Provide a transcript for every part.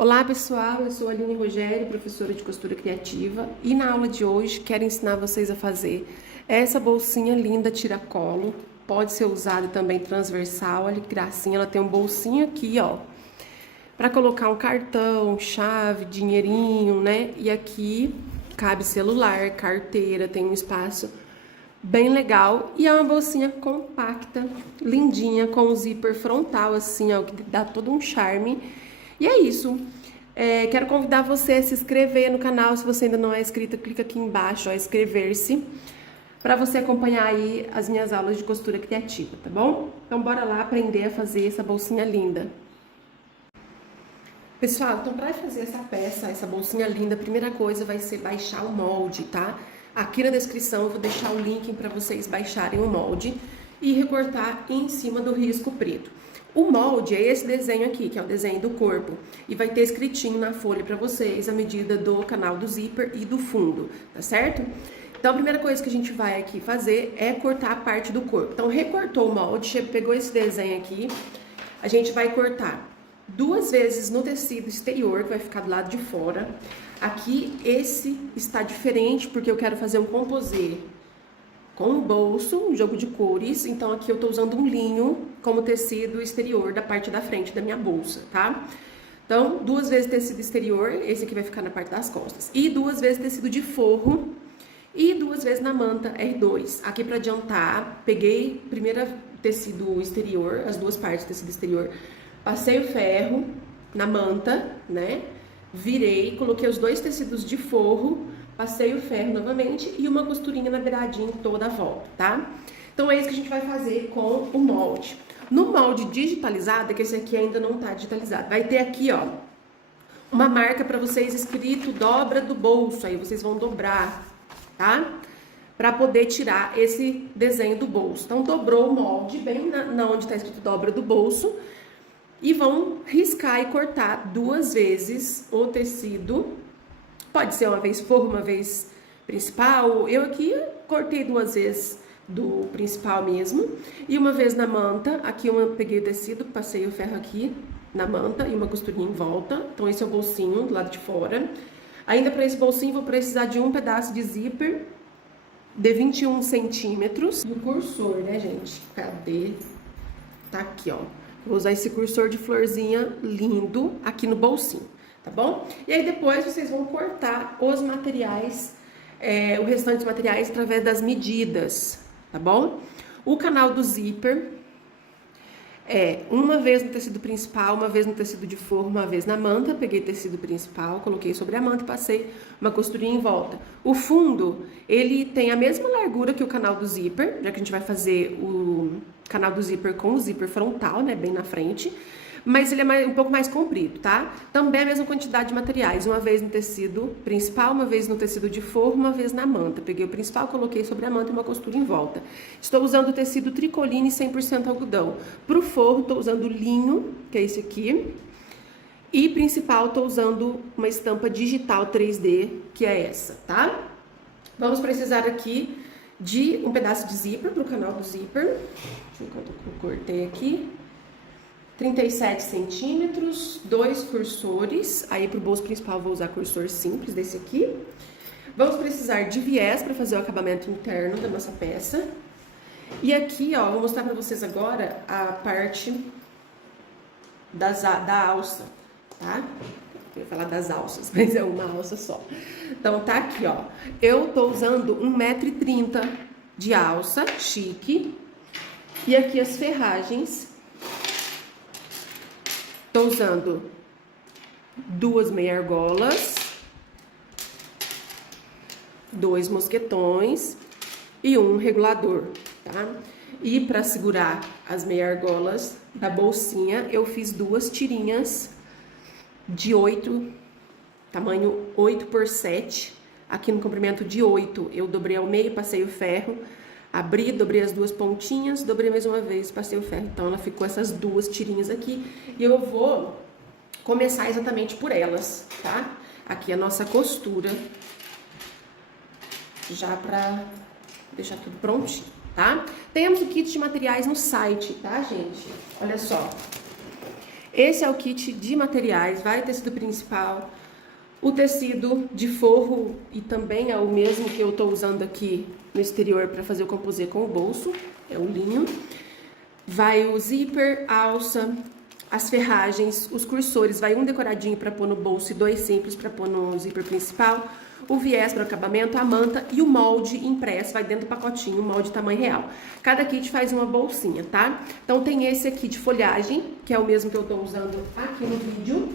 Olá pessoal, eu sou a Aline Rogério, professora de costura criativa, e na aula de hoje quero ensinar vocês a fazer essa bolsinha linda tiracolo. Pode ser usada também transversal, olha que gracinha, ela tem um bolsinho aqui, ó, para colocar um cartão, chave, dinheirinho, né? E aqui cabe celular, carteira, tem um espaço bem legal e é uma bolsinha compacta, lindinha, com um zíper frontal assim, ó, que dá todo um charme. E é isso. Quero convidar você a se inscrever no canal. Se você ainda não é inscrito, clica aqui embaixo, ó, inscrever-se, para você acompanhar aí as minhas aulas de costura criativa, tá bom? Então bora lá aprender a fazer essa bolsinha linda. Pessoal, então para fazer essa peça, essa bolsinha linda, a primeira coisa vai ser baixar o molde, tá? Aqui na descrição eu vou deixar o link para vocês baixarem o molde e recortar em cima do risco preto. O molde é esse desenho aqui, que é o desenho do corpo, e vai ter escritinho na folha para vocês a medida do canal do zíper e do fundo, tá certo? Então a primeira coisa que a gente vai aqui fazer é cortar a parte do corpo. Então recortou o molde, pegou esse desenho aqui, a gente vai cortar 2 vezes no tecido exterior, que vai ficar do lado de fora. Aqui esse está diferente porque eu quero fazer um composê com um bolso, um jogo de cores, então aqui eu tô usando um linho como tecido exterior da parte da frente da minha bolsa, tá? Então, 2 vezes tecido exterior, esse aqui vai ficar na parte das costas, e 2 vezes tecido de forro, e 2 vezes na manta R2. Aqui pra adiantar, peguei primeiro tecido exterior, as 2 partes do tecido exterior, passei o ferro na manta, né? Virei, coloquei os 2 tecidos de forro, passei o ferro novamente e uma costurinha na beiradinha toda a volta, tá? Então é isso que a gente vai fazer com o molde. No molde digitalizado, que esse aqui ainda não tá digitalizado, vai ter aqui, ó, uma marca para vocês escrito dobra do bolso, aí vocês vão dobrar, tá? Para poder tirar esse desenho do bolso. Então dobrou o molde bem na onde tá escrito dobra do bolso e vão riscar e cortar 2 vezes o tecido. Pode ser uma vez forro, uma vez principal. Eu aqui cortei 2 vezes do principal mesmo. E uma vez na manta. Aqui eu peguei o tecido, passei o ferro aqui na manta e uma costurinha em volta. Então esse é o bolsinho do lado de fora. Ainda para esse bolsinho vou precisar de um pedaço de zíper de 21 centímetros. E o cursor, né, gente? Cadê? Tá aqui, ó. Vou usar esse cursor de florzinha lindo aqui no bolsinho. Tá bom? E aí depois vocês vão cortar os materiais, o restante dos materiais através das medidas, tá bom? O canal do zíper é uma vez no tecido principal, uma vez no tecido de forro, uma vez na manta. Peguei tecido principal, coloquei sobre a manta e passei uma costurinha em volta. O fundo, ele tem a mesma largura que o canal do zíper, já que a gente vai fazer o canal do zíper com o zíper frontal, né, bem na frente. Mas ele é um pouco mais comprido, tá? Também a mesma quantidade de materiais, uma vez no tecido principal, uma vez no tecido de forro, uma vez na manta. Peguei o principal, coloquei sobre a manta e uma costura em volta. Estou usando o tecido tricoline 100% algodão. Pro forro, estou usando linho, que é esse aqui. E principal, estou usando uma estampa digital 3D, que é essa, tá? Vamos precisar aqui de um pedaço de zíper pro canal do zíper. Deixa eu ver quanto eu cortei aqui. 37 centímetros, 2 cursores, aí pro bolso principal vou usar cursor simples desse aqui. Vamos precisar de viés para fazer o acabamento interno da nossa peça. E aqui, ó, vou mostrar para vocês agora a parte da alça, tá? Eu ia falar das alças, mas é uma alça só. Então tá aqui, ó, eu tô usando 1,30 m de alça, chique. E aqui as ferragens. Tô usando 2 meia-argolas, 2 mosquetões e um regulador, tá? E para segurar as meia-argolas da bolsinha, eu fiz 2 tirinhas de 8, tamanho 8x7, aqui no comprimento de 8, eu dobrei ao meio, passei o ferro, abri, dobrei as 2 pontinhas, dobrei mais uma vez, passei o ferro. Então, ela ficou essas 2 tirinhas aqui. E eu vou começar exatamente por elas, tá? Aqui a nossa costura, já pra deixar tudo prontinho, tá? Temos o kit de materiais no site, tá, gente? Olha só. Esse é o kit de materiais, vai o tecido principal, o tecido de forro, e também é o mesmo que eu tô usando aqui no exterior para fazer o composê com o bolso, é o linho. Vai o zíper, alça, as ferragens, os cursores, vai um decoradinho para pôr no bolso e 2 simples para pôr no zíper principal, o viés para o acabamento, a manta e o molde impresso, vai dentro do pacotinho, o molde tamanho real. Cada kit faz uma bolsinha, tá? Então tem esse aqui de folhagem, que é o mesmo que eu tô usando aqui no vídeo.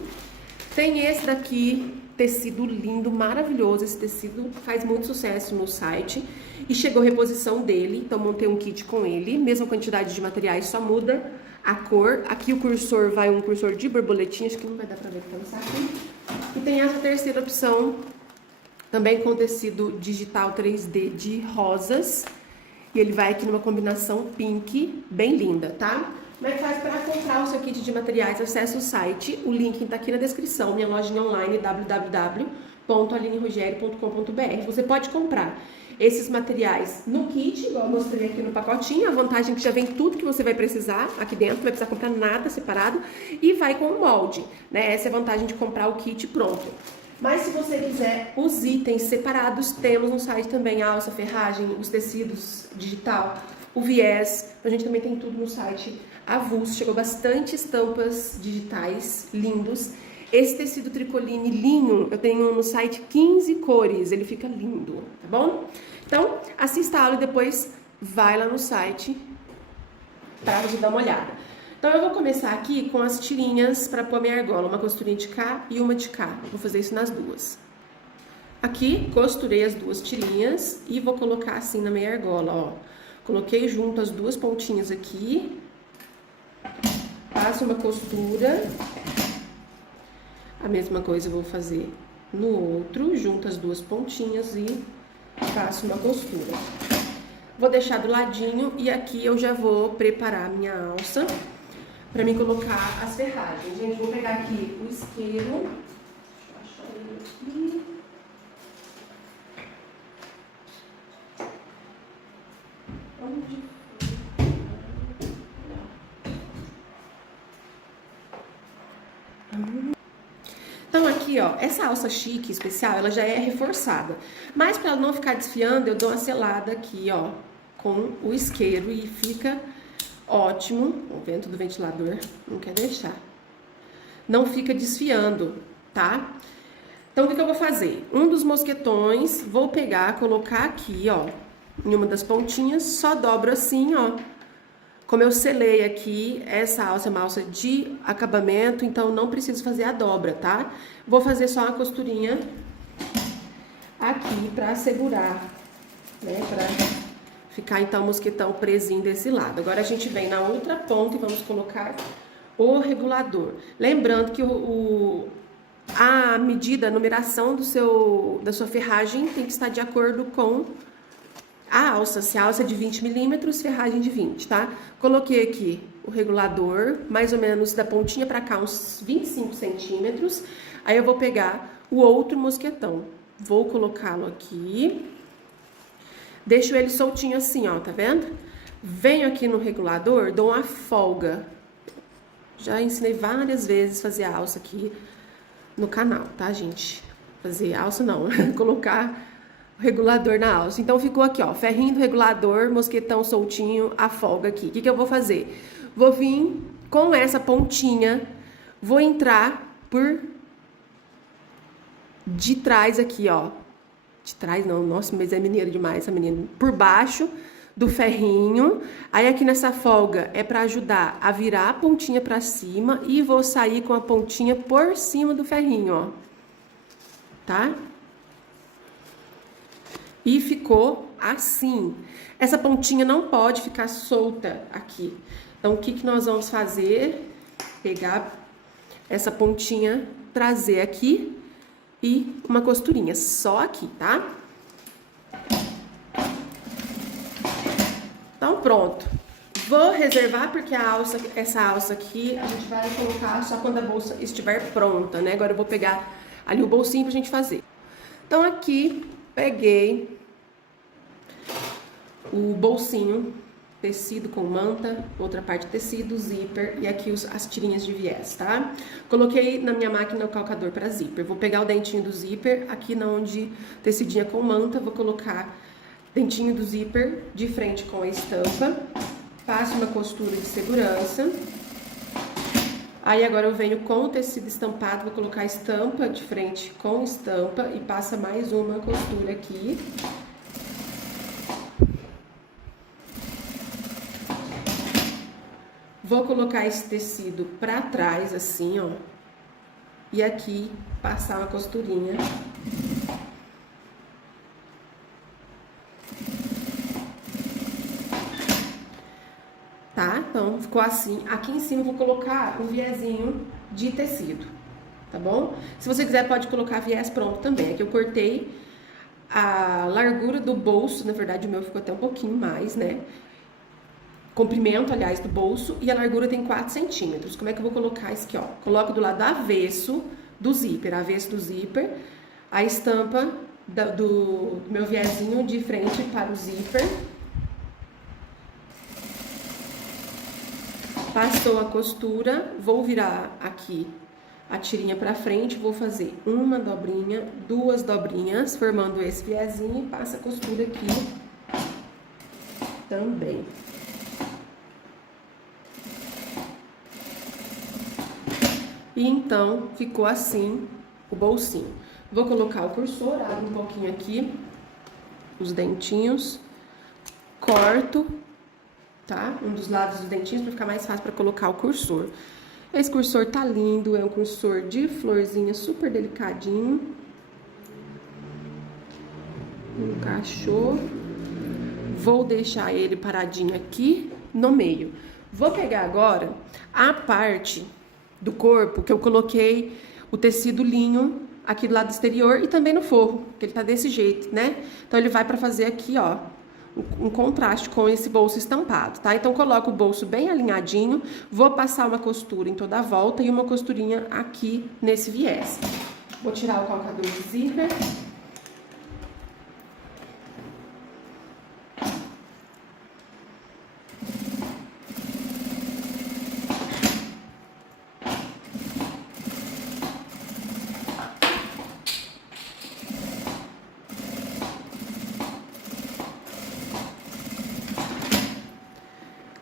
Tem esse daqui, tecido lindo, maravilhoso, esse tecido faz muito sucesso no site. E chegou a reposição dele, então montei um kit com ele, mesma quantidade de materiais, só muda a cor. Aqui o cursor vai um cursor de borboletinha, acho que não vai dar pra ver porque tá no saco. E tem essa terceira opção, também com tecido digital 3D de rosas. E ele vai aqui numa combinação pink, bem linda, tá? Como é que faz para comprar o seu kit de materiais? Acesse o site, o link está aqui na descrição, minha lojinha online, www.alinerogério.com.br. Você pode comprar esses materiais no kit, igual eu mostrei aqui no pacotinho. A vantagem é que já vem tudo que você vai precisar aqui dentro, não vai precisar comprar nada separado, e vai com o molde, né? Essa é a vantagem de comprar o kit pronto. Mas se você quiser os itens separados, temos no site também a alça, ferragem, os tecidos digital, o viés. A gente também tem tudo no site avulso. Chegou bastante estampas digitais lindos. Esse tecido tricoline linho, eu tenho no site 15 cores, ele fica lindo, tá bom? Então, assista a aula e depois vai lá no site para você dar uma olhada. Então, eu vou começar aqui com as tirinhas para pôr a minha argola, uma costurinha de cá e uma de cá. Vou fazer isso nas duas. Aqui, costurei as duas tirinhas e vou colocar assim na minha argola, ó. Coloquei junto as duas pontinhas aqui, passo uma costura, a mesma coisa eu vou fazer no outro, junto as duas pontinhas e faço uma costura. Vou deixar do ladinho e aqui eu já vou preparar a minha alça para mim colocar as ferragens. Gente, vou pegar aqui o isqueiro, deixa eu achar ele aqui. Então aqui, ó, essa alça chique especial, ela já é reforçada. Mas para ela não ficar desfiando, eu dou uma selada aqui, ó, com o isqueiro e fica ótimo. O vento do ventilador não quer deixar. Não fica desfiando, tá? Então o que eu vou fazer? Um dos mosquetões, vou pegar, colocar aqui, ó, em uma das pontinhas, só dobro assim, ó. Como eu selei aqui, essa alça é uma alça de acabamento, então não preciso fazer a dobra, tá? Vou fazer só uma costurinha aqui pra segurar, né? Pra ficar, então, o mosquetão presinho desse lado. Agora, a gente vem na outra ponta e vamos colocar o regulador. Lembrando que a medida, a numeração da sua ferragem tem que estar de acordo com a alça. Se a alça é de 20 milímetros, ferragem de 20, tá? Coloquei aqui o regulador, mais ou menos da pontinha pra cá, uns 25 centímetros. Aí eu vou pegar o outro mosquetão. Vou colocá-lo aqui. Deixo ele soltinho assim, ó, tá vendo? Venho aqui no regulador, dou uma folga. Já ensinei várias vezes fazer a alça aqui no canal, tá, gente? Fazer alça não, colocar o regulador na alça. Então, ficou aqui, ó, ferrinho do regulador, mosquetão soltinho, a folga aqui. O que eu vou fazer? Vou vir com essa pontinha, vou entrar por de trás aqui, ó. De trás não, nossa, mas é mineiro demais essa menina. Por baixo do ferrinho. Aí aqui nessa folga é pra ajudar a virar a pontinha pra cima e vou sair com a pontinha por cima do ferrinho, ó. Tá? E ficou assim. Essa pontinha não pode ficar solta aqui. Então, o que nós vamos fazer? Pegar essa pontinha, trazer aqui e uma costurinha. Só aqui, tá? Então, pronto. Vou reservar porque essa alça aqui a gente vai colocar só quando a bolsa estiver pronta, né? Agora eu vou pegar ali o bolsinho pra gente fazer. Então, aqui, peguei o bolsinho tecido com manta, outra parte tecido, zíper e aqui as tirinhas de viés, tá? Coloquei na minha máquina o calcador para zíper. Vou pegar o dentinho do zíper, aqui na onde tecidinha com manta, vou colocar dentinho do zíper de frente com a estampa, passo uma costura de segurança. Aí agora eu venho com o tecido estampado, vou colocar a estampa de frente com estampa e passa mais uma costura aqui. Vou colocar esse tecido pra trás, assim, ó. E aqui passar uma costurinha. Tá? Então, ficou assim. Aqui em cima eu vou colocar um viezinho de tecido, tá bom? Se você quiser, pode colocar viés pronto também. Aqui eu cortei a largura do bolso, na verdade o meu ficou até um pouquinho mais, né? Comprimento, aliás, do bolso, e a largura tem 4 centímetros. Como é que eu vou colocar isso aqui, ó? Coloco do lado avesso do zíper, a estampa do meu viezinho de frente para o zíper. Passou a costura, vou virar aqui a tirinha pra frente, vou fazer uma dobrinha, 2 dobrinhas, formando esse viezinho e passa a costura aqui também. E então, ficou assim o bolsinho. Vou colocar o cursor, abro um pouquinho aqui, os dentinhos, corto, tá? Um dos lados dos dentinhos para ficar mais fácil para colocar o cursor. Esse cursor tá lindo, é um cursor de florzinha super delicadinho. Encaixou. Vou deixar ele paradinho aqui no meio. Vou pegar agora a parte do corpo que eu coloquei o tecido linho aqui do lado exterior e também no forro, que ele tá desse jeito, né? Então ele vai para fazer aqui, ó, um contraste com esse bolso estampado, tá? Então coloco o bolso bem alinhadinho, vou passar uma costura em toda a volta e uma costurinha aqui nesse viés. Vou tirar o calcador de zíper.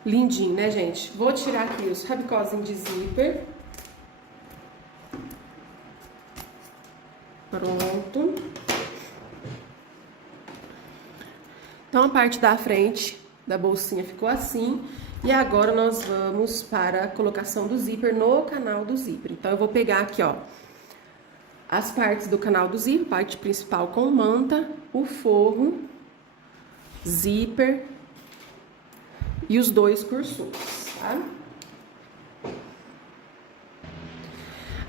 Lindinho, né, gente? Vou tirar aqui os rabicózinhos de zíper. Pronto. Então, a parte da frente da bolsinha ficou assim. E agora nós vamos para a colocação do zíper no canal do zíper. Então, eu vou pegar aqui, ó, as partes do canal do zíper, parte principal com manta, o forro, zíper e os 2 cursores, tá?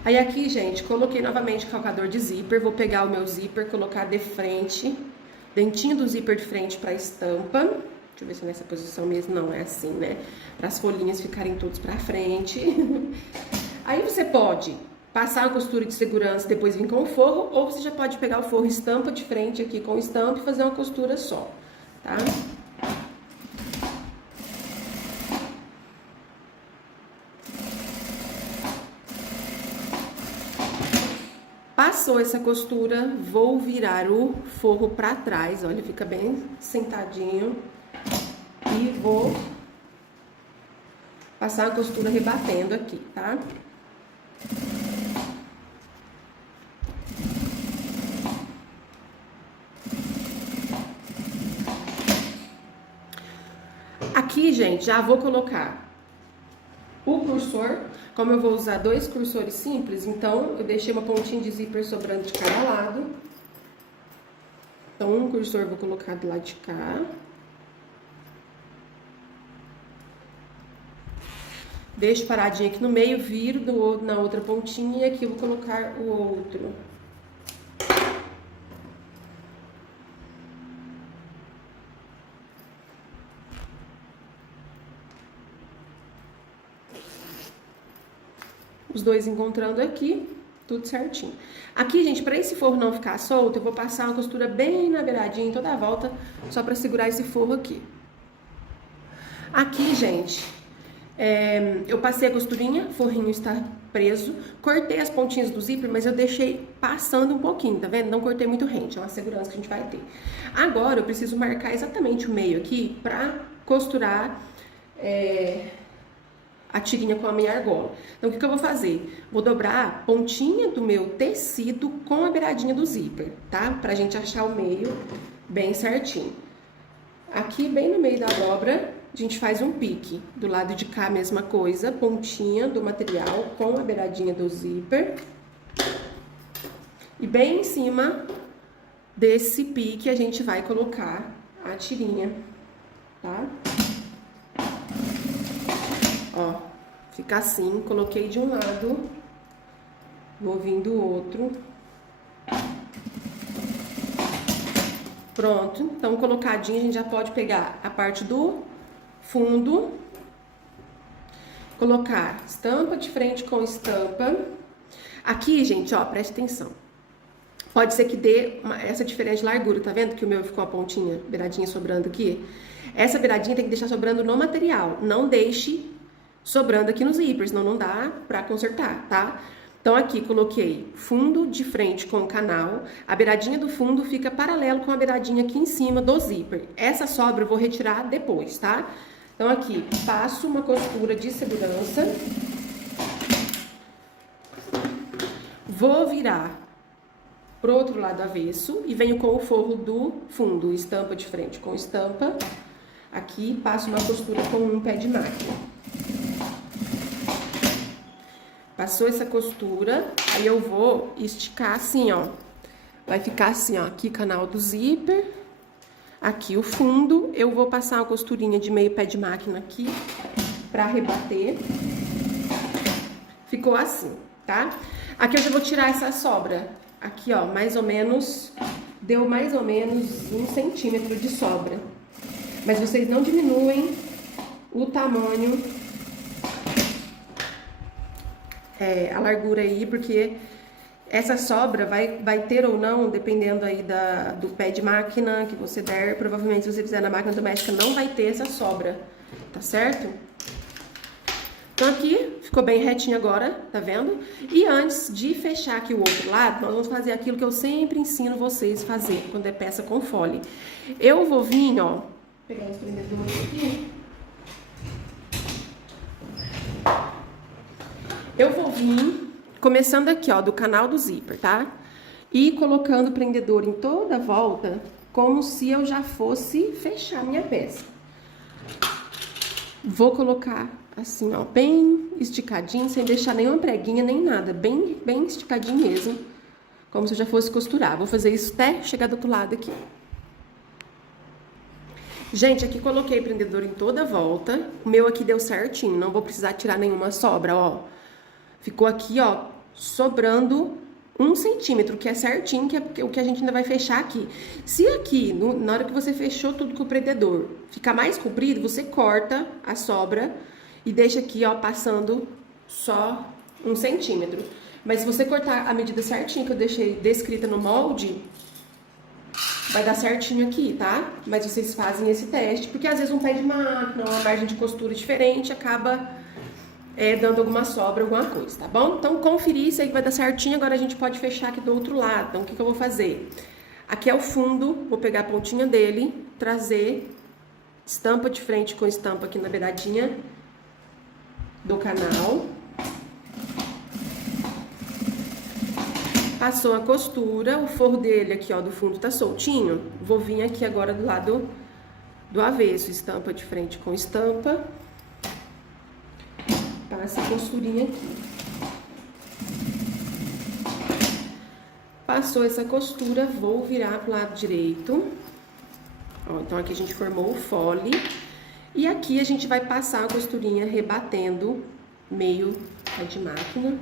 Aí aqui, gente, coloquei novamente o calcador de zíper, vou pegar o meu zíper, colocar de frente, dentinho do zíper de frente pra estampa. Deixa eu ver se é nessa posição mesmo, não, é assim, né? Para as folhinhas ficarem todas pra frente. Aí você pode passar a costura de segurança, depois vir com o forro, ou você já pode pegar o forro estampa de frente aqui com estampa e fazer uma costura só, tá? Passou essa costura, vou virar o forro pra trás, olha, fica bem sentadinho. E vou passar a costura rebatendo aqui, tá? Aqui, gente, já vou colocar o cursor. Como eu vou usar 2 cursores simples, então eu deixei uma pontinha de zíper sobrando de cada lado. Então, um cursor eu vou colocar do lado de cá. Deixo paradinho aqui no meio, viro na outra pontinha e aqui eu vou colocar o outro. Os 2 encontrando aqui, tudo certinho. Aqui, gente, para esse forro não ficar solto, eu vou passar uma costura bem na beiradinha, em toda a volta, só para segurar esse forro aqui. Aqui, gente, eu passei a costurinha, o forrinho está preso. Cortei as pontinhas do zíper, mas eu deixei passando um pouquinho, tá vendo? Não cortei muito rente, é uma segurança que a gente vai ter. Agora, eu preciso marcar exatamente o meio aqui pra costurar a tirinha com a minha argola. Então, o que eu vou fazer? Vou dobrar a pontinha do meu tecido com a beiradinha do zíper, tá? Pra gente achar o meio bem certinho. Aqui, bem no meio da dobra, a gente faz um pique. Do lado de cá, a mesma coisa, pontinha do material com a beiradinha do zíper. E bem em cima desse pique, a gente vai colocar a tirinha, tá? Ó, fica assim, coloquei de um lado, vou vir do outro. Pronto, então colocadinho, a gente já pode pegar a parte do fundo, colocar estampa de frente com estampa. Aqui, gente, ó, preste atenção. Pode ser que dê essa diferença de largura, tá vendo que o meu ficou a pontinha, beiradinha sobrando aqui? Essa beiradinha tem que deixar sobrando no material, não deixe sobrando aqui nos zippers, senão não dá pra consertar, tá? Então, aqui coloquei fundo de frente com o canal, a beiradinha do fundo fica paralelo com a beiradinha aqui em cima do zíper. Essa sobra eu vou retirar depois, tá? Então, aqui, passo uma costura de segurança. Vou virar pro outro lado avesso e venho com o forro do fundo, estampa de frente com estampa. Aqui, passo uma costura com um pé de máquina. Passou essa costura, aí eu vou esticar assim, ó. Vai ficar assim, ó, aqui canal do zíper, aqui o fundo. Eu vou passar uma costurinha de meio pé de máquina aqui, pra rebater. Ficou assim, tá? Aqui eu já vou tirar essa sobra. Aqui, ó, mais ou menos, deu mais ou menos 1 centímetro de sobra. Mas vocês não diminuem o tamanho, a largura aí, porque essa sobra vai ter ou não, dependendo aí do pé de máquina que você der. Provavelmente, se você fizer na máquina doméstica, não vai ter essa sobra, tá certo? Então, aqui ficou bem retinho agora, tá vendo? E antes de fechar aqui o outro lado, nós vamos fazer aquilo que eu sempre ensino vocês a fazer quando é peça com fole. Eu vou vir, ó, pegar os prendedores aqui. Eu vou vir começando aqui, ó, do canal do zíper, tá? E colocando o prendedor em toda a volta, como se eu já fosse fechar minha peça. Vou colocar assim, ó, bem esticadinho, sem deixar nenhuma preguinha, nem nada. Bem esticadinho mesmo, como se eu já fosse costurar. Vou fazer isso até chegar do outro lado aqui. Gente, aqui coloquei o prendedor em toda a volta. O meu aqui deu certinho, não vou precisar tirar nenhuma sobra, ó. Ficou aqui, ó, sobrando 1 centímetro, que é certinho, que é o que a gente ainda vai fechar aqui. Se aqui, na hora que você fechou tudo com o prendedor, ficar mais comprido, você corta a sobra e deixa aqui, ó, passando só 1 centímetro. Mas se você cortar a medida certinha que eu deixei descrita no molde, vai dar certinho aqui, tá? Mas vocês fazem esse teste, porque às vezes um pé de máquina, uma margem de costura diferente, acaba dando alguma sobra, alguma coisa, tá bom? Então, conferir isso aí que vai dar certinho. Agora a gente pode fechar aqui do outro lado. Então, o que eu vou fazer? Aqui é o fundo, vou pegar a pontinha dele, trazer estampa de frente com estampa aqui na beiradinha do canal. Passou a costura, o forro dele aqui, ó, do fundo tá soltinho. Vou vir aqui agora do lado do avesso, estampa de frente com estampa. Passa a costurinha aqui. Passou essa costura, vou virar pro lado direito. Ó, então aqui a gente formou o fole. E aqui a gente vai passar a costurinha rebatendo meio pé de máquina.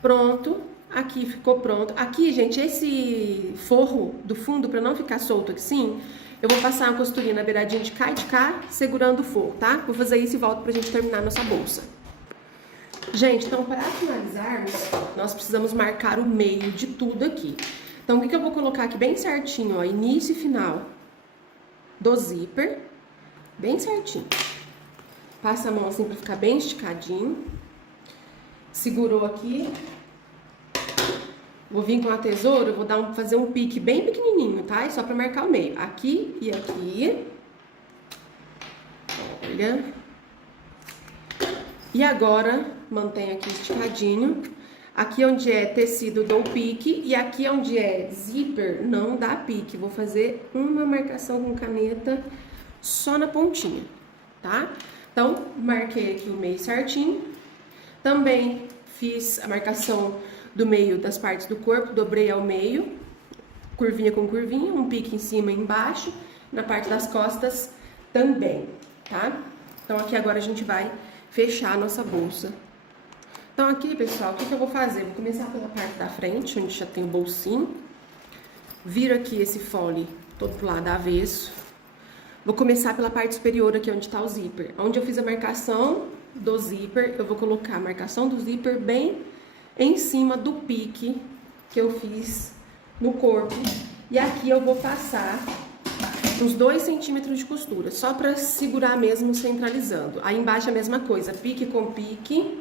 Pronto, aqui ficou pronto. Aqui, gente, esse forro do fundo, pra não ficar solto assim, eu vou passar uma costurinha na beiradinha de cá, segurando o forro, tá? Vou fazer isso e volto pra gente terminar nossa bolsa. Gente, então, para finalizarmos, nós precisamos marcar o meio de tudo aqui. Então, o que eu vou colocar aqui bem certinho, ó, início e final do zíper, bem certinho. Passa a mão assim pra ficar bem esticadinho. Segurou aqui. Vou vir com a tesoura, eu vou fazer um pique bem pequenininho, tá? É só pra marcar o meio. Aqui e aqui. Olha. E agora, mantém aqui esticadinho. Aqui onde é tecido, dou pique. E aqui onde é zíper, não dá pique. Vou fazer uma marcação com caneta só na pontinha, tá? Então, marquei aqui o meio certinho. Também fiz a marcação do meio das partes do corpo, dobrei ao meio, curvinha com curvinha, um pique em cima e embaixo, na parte das costas também, tá? Então, aqui agora a gente vai fechar a nossa bolsa. Então, aqui, pessoal, o que eu vou fazer? Vou começar pela parte da frente, onde já tem o bolsinho. Viro aqui esse fole todo pro lado avesso. Vou começar pela parte superior aqui, onde tá o zíper. Onde eu fiz a marcação do zíper, eu vou colocar a marcação do zíper bem em cima do pique que eu fiz no corpo. E aqui eu vou passar uns 2 centímetros de costura, só pra segurar mesmo, centralizando. Aí embaixo a mesma coisa, pique com pique,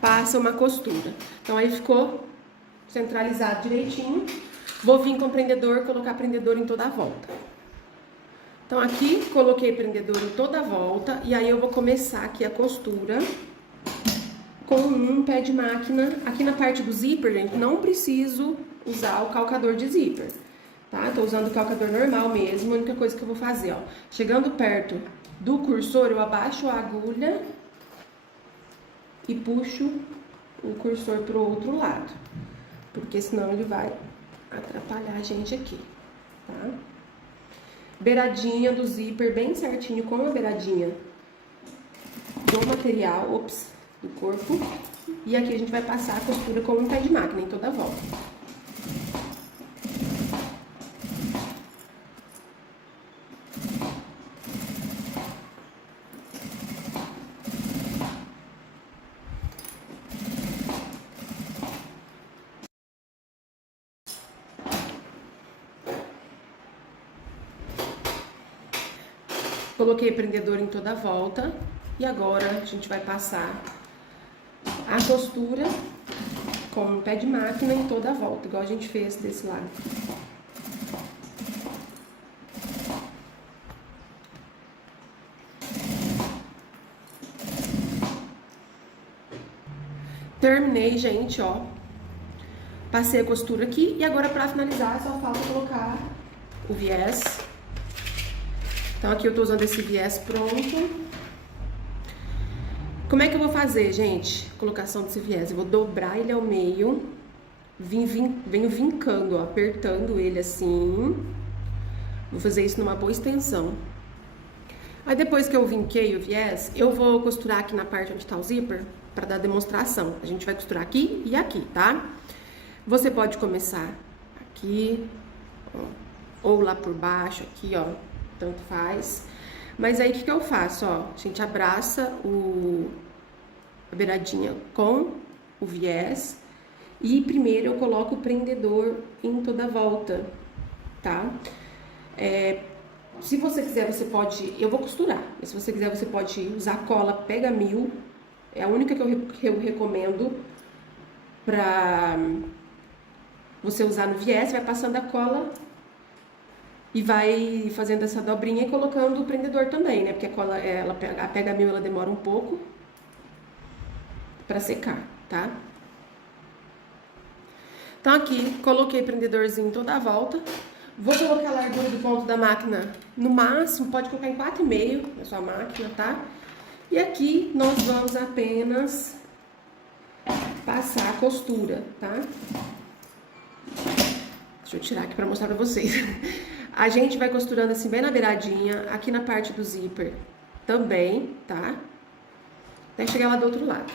passa uma costura. Então aí ficou centralizado direitinho. Vou vir com o prendedor, colocar prendedor em toda a volta. Então aqui coloquei prendedor em toda a volta e aí eu vou começar aqui a costura com um pé de máquina. Aqui na parte do zíper, gente, não preciso usar o calcador de zíper, tá? Tô usando o calcador normal mesmo. A única coisa que eu vou fazer, ó, chegando perto do cursor, eu abaixo a agulha e puxo o cursor pro outro lado, porque senão ele vai atrapalhar a gente aqui, tá? Beiradinha do zíper bem certinho com a beiradinha do material, do corpo. E aqui a gente vai passar a costura com um pé de máquina em toda a volta. Coloquei prendedor em toda a volta e agora a gente vai passar a costura com o pé de máquina em toda a volta, igual a gente fez desse lado. Terminei, gente, ó. Passei a costura aqui e agora pra finalizar só falta colocar o viés. Então aqui eu tô usando esse viés pronto. Como é que eu vou fazer, gente? Colocação desse viés. Eu vou dobrar ele ao meio. Venho vincando, ó, apertando ele assim. Vou fazer isso numa boa extensão. Aí depois que eu vinquei o viés, eu vou costurar aqui na parte onde tá o zíper pra dar demonstração. A gente vai costurar aqui e aqui, tá? Você pode começar aqui, ó, ou lá por baixo, aqui, ó. Tanto faz. Mas aí, o que eu faço, ó? A gente abraça a beiradinha com o viés. E primeiro eu coloco o prendedor em toda a volta, tá? Se você quiser, você pode... Eu vou costurar. Mas se você quiser, você pode usar cola Pega Mil. É a única que eu recomendo pra você usar no viés. Vai passando a cola e vai fazendo essa dobrinha e colocando o prendedor também, né? Porque a cola, a Pega Mil, ela demora um pouco pra secar, tá? Então aqui, coloquei prendedorzinho toda a volta. Vou colocar a largura do ponto da máquina no máximo, pode colocar em 4,5 na sua máquina, tá? E aqui nós vamos apenas passar a costura, tá? Deixa eu tirar aqui pra mostrar pra vocês. A gente vai costurando assim bem na beiradinha, aqui na parte do zíper também, tá? Até chegar lá do outro lado.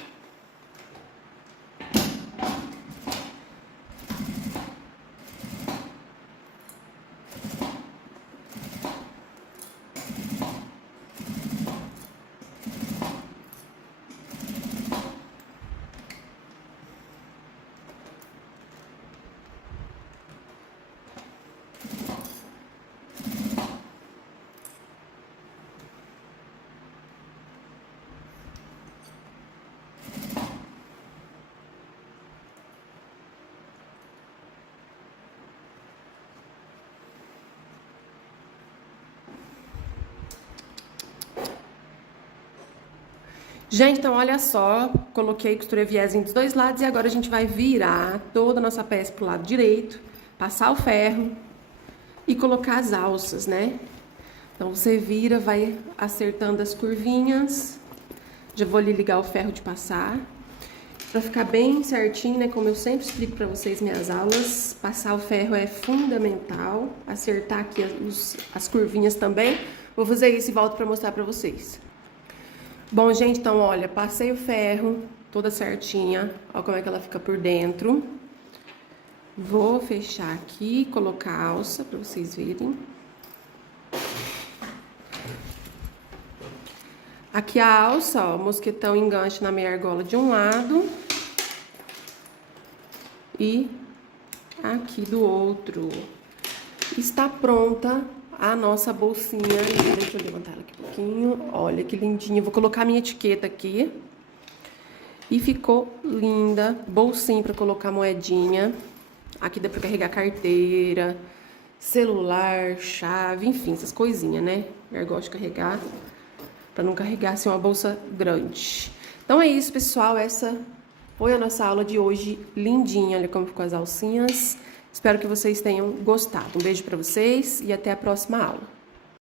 Gente, então olha só, coloquei, costurei viezinho dos dois lados e agora a gente vai virar toda a nossa peça pro lado direito, passar o ferro e colocar as alças, né? Então você vira, vai acertando as curvinhas. Já vou ali ligar o ferro de passar. Pra ficar bem certinho, né? Como eu sempre explico pra vocês minhas aulas, passar o ferro é fundamental. Acertar aqui as curvinhas também. Vou fazer isso e volto pra mostrar pra vocês. Bom, gente, então, olha, passei o ferro toda certinha. Olha como é que ela fica por dentro. Vou fechar aqui, colocar a alça pra vocês verem. Aqui a alça, ó, mosquetão enganche na meia argola de um lado. E aqui do outro. Está pronta a nossa bolsinha. Deixa eu levantar ela aqui um pouquinho. Olha que lindinha. Vou colocar minha etiqueta aqui. E ficou linda. Bolsinha para colocar moedinha. Aqui dá para carregar carteira, celular, chave, enfim, essas coisinhas, né? Eu gosto de carregar. Para não carregar assim uma bolsa grande. Então é isso, pessoal. Essa foi a nossa aula de hoje, lindinha. Olha como ficou as alcinhas. Espero que vocês tenham gostado. Um beijo para vocês e até a próxima aula.